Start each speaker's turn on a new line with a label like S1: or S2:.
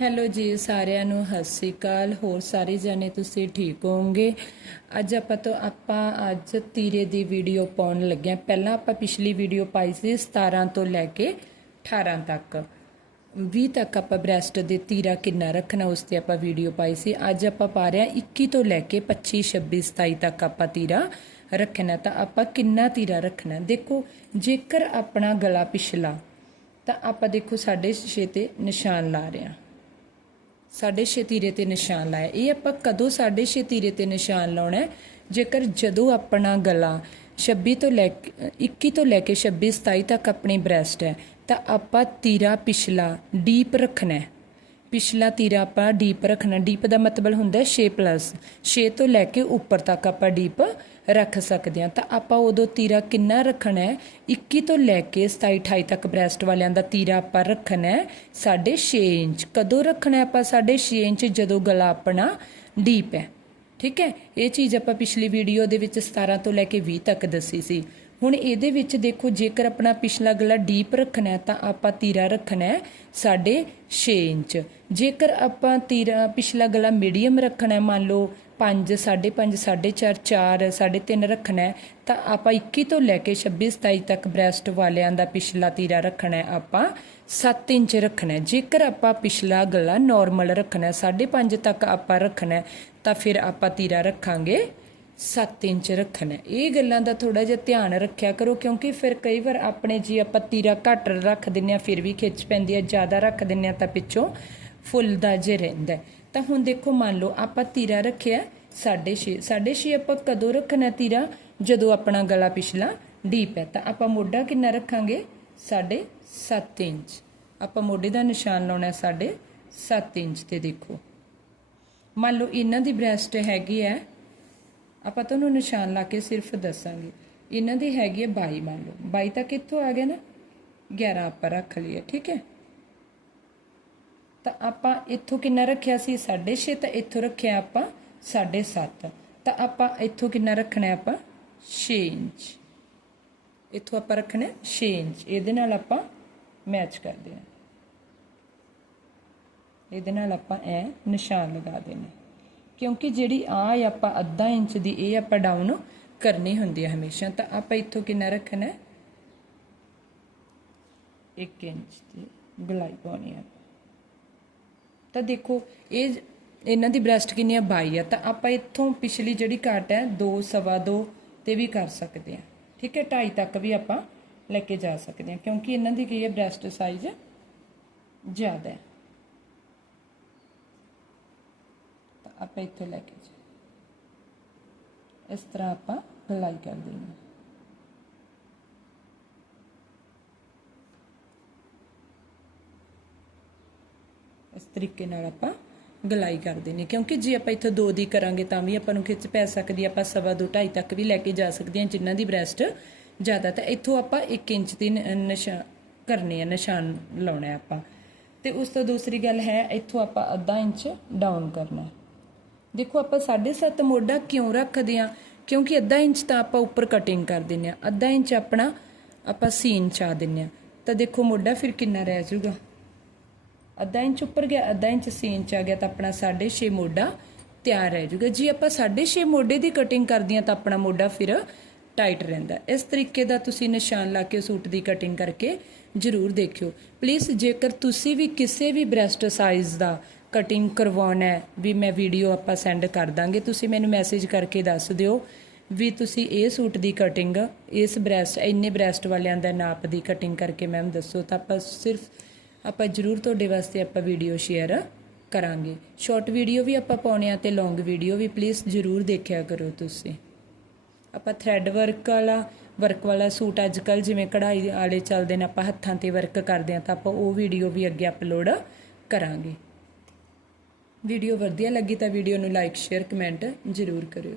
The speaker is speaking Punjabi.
S1: ਹੈਲੋ ਜੀ, ਸਾਰਿਆਂ ਨੂੰ ਸਤਿ ਸ਼੍ਰੀ ਅਕਾਲ। ਹੋਰ ਸਾਰੇ ਜਾਣੇ ਤੁਸੀਂ ਠੀਕ ਹੋਵੋਗੇ? ਅੱਜ ਆਪਾਂ ਤੋਂ ਆਪਾਂ ਅੱਜ ਤੀਰੇ ਦੀ ਵੀਡੀਓ ਪਾਉਣ ਲੱਗੇ ਹਾਂ। ਪਹਿਲਾਂ ਆਪਾਂ ਪਿਛਲੀ ਵੀਡੀਓ ਪਾਈ ਸੀ 17 ਤੋਂ ਲੈ ਕੇ 18 ਤੱਕ। 20 ਤੱਕ ਆਪਾਂ ਬ੍ਰੈਸਟ ਦੇ ਤੀਰਾ ਕਿੰਨਾ ਰੱਖਣਾ, ਉਸ ਤੇ ਆਪਾਂ ਵੀਡੀਓ ਪਾਈ ਸੀ। ਅੱਜ ਆਪਾਂ ਪਾ ਰਹੇ ਹਾਂ 21 ਤੋਂ ਲੈ ਕੇ 25 26 27 ਤੱਕ ਆਪਾਂ ਤੀਰਾ ਰੱਖਣਾ ਤਾਂ ਆਪਾਂ ਕਿੰਨਾ ਤੀਰਾ ਰੱਖਣਾ ਦੇਖੋ, ਜੇਕਰ ਆਪਣਾ ਗਲਾ ਪਿਛਲਾ, ਤਾਂ ਆਪਾਂ ਦੇਖੋ ਸਾਡੇ ਛੇ ਤੇ ਨਿਸ਼ਾਨ ਲਾ ਰਹੇ ਹਾਂ। ਸਾਡੇ ਛੇ ਤੀਰੇ ਤੇ ਨਿਸ਼ਾਨ ਲਾਇਆ। ਇਹ ਆਪਾਂ ਕਦੋਂ ਸਾਢੇ ਛੇ ਤੀਰੇ ਤੇ ਨਿਸ਼ਾਨ ਲਾਉਣਾ ਜੇਕਰ ਜਦੋਂ ਆਪਣਾ ਗਲਾ 26 ਤੋਂ ਲੈ ਕੇ 21 ਤੋਂ ਲੈ ਕੇ 26 27 ਤੱਕ ਆਪਣੀ ਬ੍ਰੈਸਟ ਹੈ, ਤਾਂ ਆਪਾਂ ਤੀਰਾ ਪਿਛਲਾ ਡੀਪ ਰੱਖਣਾ ਪਿਛਲਾ ਤੀਰਾ ਆਪਾਂ ਡੀਪ ਰੱਖਣਾ। ਡੀਪ ਦਾ ਮਤਲਬ ਹੁੰਦਾ 6 ਪਲੱਸ 6 ਤੋਂ ਲੈ ਕੇ ਉੱਪਰ ਤੱਕ ਆਪਾਂ ਡੀਪ ਰੱਖ ਸਕਦੇ ਹਾਂ। ਤਾਂ ਆਪਾਂ ਉਦੋਂ ਤੀਰਾ ਕਿੰਨਾ ਰੱਖਣਾ ਹੈ? 21 ਤੋਂ ਲੈ ਕੇ 27 28 ਤੱਕ ਬ੍ਰੈਸਟ ਵਾਲਿਆਂ ਦਾ ਤੀਰਾ ਆਪਾਂ ਰੱਖਣਾ ਹੈ 6.5 ਇੰਚ। ਕਦੋਂ ਰੱਖਣਾ ਹੈ ਆਪਾਂ 6.5 ਇੰਚ? ਜਦੋਂ ਗਲਾ ਆਪਣਾ ਡੀਪ ਹੈ। ਠੀਕ ਹੈ? ਇਹ ਚੀਜ਼ ਆਪਾਂ ਪਿਛਲੀ ਵੀਡੀਓ ਦੇ ਵਿੱਚ 17 ਤੋਂ ਲੈ ਕੇ 20 ਤੱਕ ਦੱਸੀ ਸੀ। ਹੁਣ ਇਹਦੇ ਵਿੱਚ ਦੇਖੋ, ਜੇਕਰ ਆਪਣਾ ਪਿਛਲਾ ਗਲਾ ਡੀਪ ਰੱਖਣਾ ਹੈ, ਤਾਂ ਆਪਾਂ ਤੀਰਾ ਰੱਖਣਾ ਹੈ 6.5 ਇੰਚ। ਜੇਕਰ ਆਪਾਂ ਤੀਰਾ, ਪਿਛਲਾ ਗਲਾ ਮੀਡੀਅਮ ਰੱਖਣਾ ਹੈ, ਮੰਨ ਲਓ 5 5.5 4.5 4 3.5 ਰੱਖਣਾ ਹੈ, ਤਾਂ ਆਪਾਂ 21 ਤੋਂ ਲੈ ਕੇ 26 27 ਤੱਕ ਬ੍ਰੈਸਟ ਵਾਲਿਆਂ ਦਾ ਪਿਛਲਾ ਤੀਰਾ ਰੱਖਣਾ ਹੈ, ਆਪਾਂ 7 ਇੰਚ ਰੱਖਣਾ ਹੈ। ਜੇਕਰ ਆਪਾਂ ਪਿਛਲਾ ਗਲਾ ਨਾਰਮਲ ਰੱਖਣਾ ਹੈ 5.5 ਤੱਕ ਆਪਾਂ ਰੱਖਣਾ ਹੈ, ਤਾਂ ਫਿਰ ਆਪਾਂ ਤੀਰਾ ਰੱਖਾਂਗੇ 7 ਇੰਚ ਰੱਖਣਾ ਇਹ ਗੱਲਾਂ ਦਾ ਥੋੜਾ ਜਿਹਾ ਧਿਆਨ ਰੱਖਿਆ ਕਰੋ, ਕਿਉਂਕਿ ਫਿਰ ਕਈ ਵਾਰ ਆਪਣੇ ਜੀ ਆਪਾਂ ਤੀਰਾ ਘੱਟ ਰੱਖ ਦਿੰਨੇ ਆ ਫਿਰ ਵੀ ਖਿੱਚ ਪੈਂਦੀ ਹੈ, ਜ਼ਿਆਦਾ ਰੱਖ ਦਿੰਨੇ ਆ ਤਾਂ ਪਿੱਛੋਂ ਫੁੱਲਦਾ ਜੇ ਰਹਿੰਦਾ ਤਾਂ ਹੁਣ ਦੇਖੋ, ਮੰਨ ਲਓ ਆਪਾਂ ਤੀਰਾ ਰੱਖਿਆ 6.5 6.5 ਆਪਾਂ ਕਦੋਂ ਰੱਖਣਾ ਤੀਰਾ? ਜਦੋਂ ਆਪਣਾ ਗਲਾ ਪਿਛਲਾ ਡੀਪ ਹੈ। ਤਾਂ ਆਪਾਂ ਮੋਢਾ ਕਿੰਨਾ ਰੱਖਾਂਗੇ? 7.5 ਇੰਚ। ਆਪਾਂ ਮੋਢੇ ਦਾ ਨਿਸ਼ਾਨ ਲਾਉਣਾ ਹੈ 7.5 ਇੰਚ ਤੇ ਦੇਖੋ। ਮੰਨ ਲਓ ਇਹਨਾਂ ਦੀ ਬ੍ਰੈਸਟ ਹੈਗੀ ਹੈ ਆਪਾਂ ਤੁਹਾਨੂੰ ਨਿਸ਼ਾਨ ਲਾ ਕੇ ਸਿਰਫ ਦੱਸਾਂਗੇ। ਇਹਨਾਂ ਦੀ ਹੈਗੀ ਹੈ 22 ਮੰਨ ਲਓ। 22 ਤੱਕ ਕਿੱਥੋਂ ਆ ਗਿਆ ਨਾ? 11 ਆਪਾਂ ਰੱਖ ਲਈਏ, ਠੀਕ ਹੈ? ਤਾਂ ਆਪਾਂ ਇੱਥੋਂ ਕਿੰਨਾ ਰੱਖਿਆ ਸੀ? 6.5 ਤਾਂ ਇੱਥੋਂ ਰੱਖਿਆ ਆਪਾਂ 7.5 ਤਾਂ ਆਪਾਂ ਇੱਥੋਂ ਕਿੰਨਾ ਰੱਖਣਾ ਆਪਾਂ? 6 ਇੰਚ। ਇੱਥੋਂ ਆਪਾਂ ਰੱਖਣਾ 6 ਇੰਚ। ਇਹਦੇ ਨਾਲ ਆਪਾਂ ਮੈਚ ਕਰਦੇ ਹਾਂ। ਇਹਦੇ ਨਾਲ ਆਪਾਂ ਇਹ ਨਿਸ਼ਾਨ ਲਗਾ ਦੇਣਾ ਕਿਉਂਕਿ ਜਿਹੜੀ ਆ ਆਪਾਂ ਅੱਧਾ ਇੰਚ ਦੀ ਇਹ ਆਪਾਂ ਡਾਊਨ ਕਰਨੀ ਹੁੰਦੀ ਹੈ ਹਮੇਸ਼ਾ, ਤਾਂ ਆਪਾਂ ਇੱਥੋਂ ਕਿੰਨਾ ਰੱਖਣਾ? 1 ਇੰਚ ਦੀ ਗਲਾਈ ਪਾਉਣੀ ਹੈ ਤਾਂ ਦੇਖੋ, ਇਹ ਇਹਨਾਂ ਦੀ ਬ੍ਰੈਸਟ ਕਿੰਨੀ ਆ 22 ਹੈ ਤਾਂ ਆਪਾਂ ਇੱਥੋਂ ਪਿਛਲੀ ਜਿਹੜੀ ਘਾਟ ਹੈ 2 ਸਵਾ 2 ਤੇ ਵੀ ਕਰ ਸਕਦੇ ਹਾਂ ਠੀਕ ਹੈ 2.5 ਤੱਕ ਵੀ ਆਪਾਂ ਲੈ ਕੇ ਜਾ ਸਕਦੇ ਹਾਂ ਕਿਉਂਕਿ ਇਹਨਾਂ ਦੀ ਕੀ ਹੈ ਬ੍ਰੈਸਟ ਸਾਈਜ਼ ਜ਼ਿਆਦਾ ਹੈ ਤਾਂ ਆਪਾਂ ਇੱਥੇ ਲੈ ਕੇ ਜਾ ਇਸ ਤਰ੍ਹਾਂ ਆਪਾਂ ਗਲਾਈ ਕਰ ਦੇਣੀ ਹੈ। ਇਸ ਤਰੀਕੇ ਨਾਲ ਆਪਾਂ ਗਲਾਈ ਕਰ ਦੇਣੀ ਕਿਉਂਕਿ ਜੇ ਆਪਾਂ ਇੱਥੇ ਦੋ ਦੀ ਕਰਾਂਗੇ ਤਾਂ ਵੀ ਆਪਾਂ ਨੂੰ ਖਿੱਚ ਪੈ ਸਕਦੀ ਹੈ। ਆਪਾਂ ਸਵਾ ਦੋ, ਢਾਈ ਤੱਕ ਵੀ ਲੈ ਕੇ ਜਾ ਸਕਦੇ ਹਾਂ ਜਿਨ੍ਹਾਂ ਦੀ ਬ੍ਰੈਸਟ ਜ਼ਿਆਦਾ। ਤਾਂ ਇੱਥੋਂ ਆਪਾਂ 1 ਇੰਚ ਦੀ ਨ- ਨਿਸ਼ਾਨ ਕਰਨੇ ਆ, ਨਿਸ਼ਾਨ ਲਾਉਣਾ ਹੈ ਆਪਾਂ। ਤੇ ਉਸ ਤੋਂ ਦੂਸਰੀ ਗੱਲ ਹੈ, ਇੱਥੋਂ ਆਪਾਂ ਅੱਧਾ ਇੰਚ ਡਾਊਨ ਕਰਨਾ ਹੈ। ਦੇਖੋ ਆਪਾਂ 7.5 ਮੋਢਾ ਕਿਉਂ ਰੱਖਦੇ ਆ ਕਿਉਂਕਿ ਅੱਧਾ ਇੰਚ ਤਾਂ ਆਪਾਂ ਉੱਪਰ ਕਟਿੰਗ ਕਰ ਦਿੰਨੇ ਆ ਅੱਧਾ ਇੰਚ ਆਪਣਾ ਆਪਾਂ ਸੀਨ ਚਾ ਦਿੰਨੇ ਆ ਤਾਂ ਦੇਖੋ ਮੋਢਾ ਫਿਰ ਕਿੰਨਾ ਰਹਿ ਜਾਊਗਾ? ਅੱਧਾ ਇੰਚ ਉੱਪਰ ਗਿਆ, ਅੱਧਾ ਇੰਚ ਸੀਨ ਚ ਆ ਗਿਆ ਤਾਂ ਆਪਣਾ 6.5 ਮੋਢਾ ਤਿਆਰ ਰਹਿ ਜਾਊਗਾ। ਜੇ ਆਪਾਂ 6.5 ਮੋਢੇ ਦੀ ਕਟਿੰਗ ਕਰਦੀਆਂ ਤਾਂ ਆਪਣਾ ਮੋਢਾ ਫਿਰ ਟਾਈਟ ਰਹਿੰਦਾ ਇਸ ਤਰੀਕੇ ਦਾ ਤੁਸੀਂ ਨਿਸ਼ਾਨ ਲਾ ਕੇ ਸੂਟ ਦੀ ਕਟਿੰਗ ਕਰਕੇ ਜ਼ਰੂਰ ਦੇਖਿਓ। ਪਲੀਜ਼ ਜੇਕਰ ਤੁਸੀਂ ਵੀ ਕਿਸੇ ਵੀ ਬ੍ਰੈਸਟ ਸਾਈਜ਼ ਦਾ ਕਟਿੰਗ ਕਰਵਾਉਣਾ ਵੀ ਮੈਂ ਵੀਡੀਓ ਆਪਾਂ ਸੈਂਡ ਕਰ ਦਾਂਗੇ। ਤੁਸੀਂ ਮੈਨੂੰ ਮੈਸੇਜ ਕਰਕੇ ਦੱਸ ਦਿਓ ਵੀ ਤੁਸੀਂ ਇਹ ਸੂਟ ਦੀ ਕਟਿੰਗ ਇਸ ਬ੍ਰੈਸਟ ਇੰਨੇ ਬ੍ਰੈਸਟ ਵਾਲਿਆਂ ਦਾ ਨਾਪ ਦੀ ਕਟਿੰਗ ਕਰਕੇ ਮੈਮ ਦੱਸੋ ਤਾਂ ਆਪਾਂ ਸਿਰਫ, ਆਪਾਂ ਜਰੂਰ ਤੁਹਾਡੇ ਵਾਸਤੇ ਆਪਾਂ ਵੀਡੀਓ ਸ਼ੇਅਰ ਕਰਾਂਗੇ। ਸ਼ਾਰਟ ਵੀਡੀਓ ਵੀ ਆਪਾਂ ਪਾਉਣੇ ਆ ਤੇ ਲੌਂਗ ਵੀਡੀਓ ਵੀ ਪਲੀਜ਼ ਜਰੂਰ ਦੇਖਿਆ ਕਰੋ ਤੁਸੀਂ। ਆਪਾਂ ਥ੍ਰੈਡ ਵਰਕ ਵਾਲਾ ਵਰਕ ਵਾਲਾ ਸੂਟ ਅੱਜ ਕੱਲ ਜਿਵੇਂ ਕਢਾਈ ਵਾਲੇ ਚੱਲਦੇ ਨੇ, ਆਪਾਂ ਹੱਥਾਂ ਤੇ ਵਰਕ ਕਰਦੇ ਆ ਤਾਂ ਆਪਾਂ ਉਹ ਵੀਡੀਓ ਵੀ ਅੱਗੇ ਅਪਲੋਡ ਕਰਾਂਗੇ। ਵੀਡੀਓ ਵਧੀਆ ਲੱਗੀ ਤਾਂ ਵੀਡੀਓ ਨੂੰ ਲਾਈਕ ਸ਼ੇਅਰ ਕਮੈਂਟ ਜਰੂਰ ਕਰਿਓ।